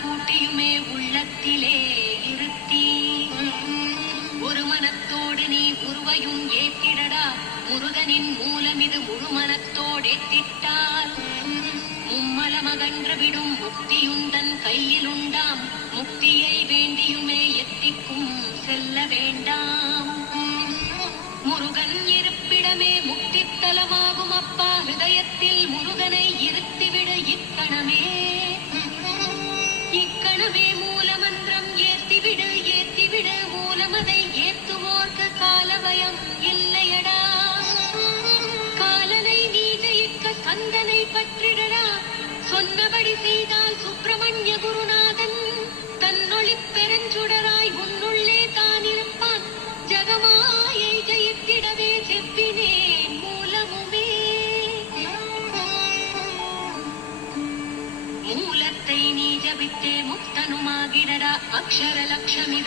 கூட்டியுமே உள்ளத்திலே இருத்தி ஒரு மனத்தோடு நீ உருவையும் ஏற்றிடடா முருகனின் மூலமிது முழுமனத்தோடேற்றிட்டால் மும்மலமகன்று விடும் முக்தியுந்தன் கையிலுண்டாம் முக்தியை வேண்டியுமே எத்திக்கும் செல்ல வேண்டாம் முருகன் இருப்பிடமே முக்தித்தலமாகும் அப்பா ஹிருதயத்தில் முருகனை இருத்திவிடு இக்கணமே மூலமந்திரம் ஏத்திவிடு மூலமதை ஏத்துவோர்க்கு காலவயம் இல்லையடா காலனை நீ ஜெயிக்க கந்தனை பற்றிடடா சொன்னபடி செய்தால் சுப்பிரமணிய குருநாதன் தன்னொளி பெருஞ்சுடராய் உன்னுள்ளே தான் இருப்பான் ஜகமாயை ஜெயித்திடவே செப்பினேன் மூலமுமே மூலத்தை நீ ஜபித்தே முக்தனுமாகிடடா அக்ஷர லட்சமிதை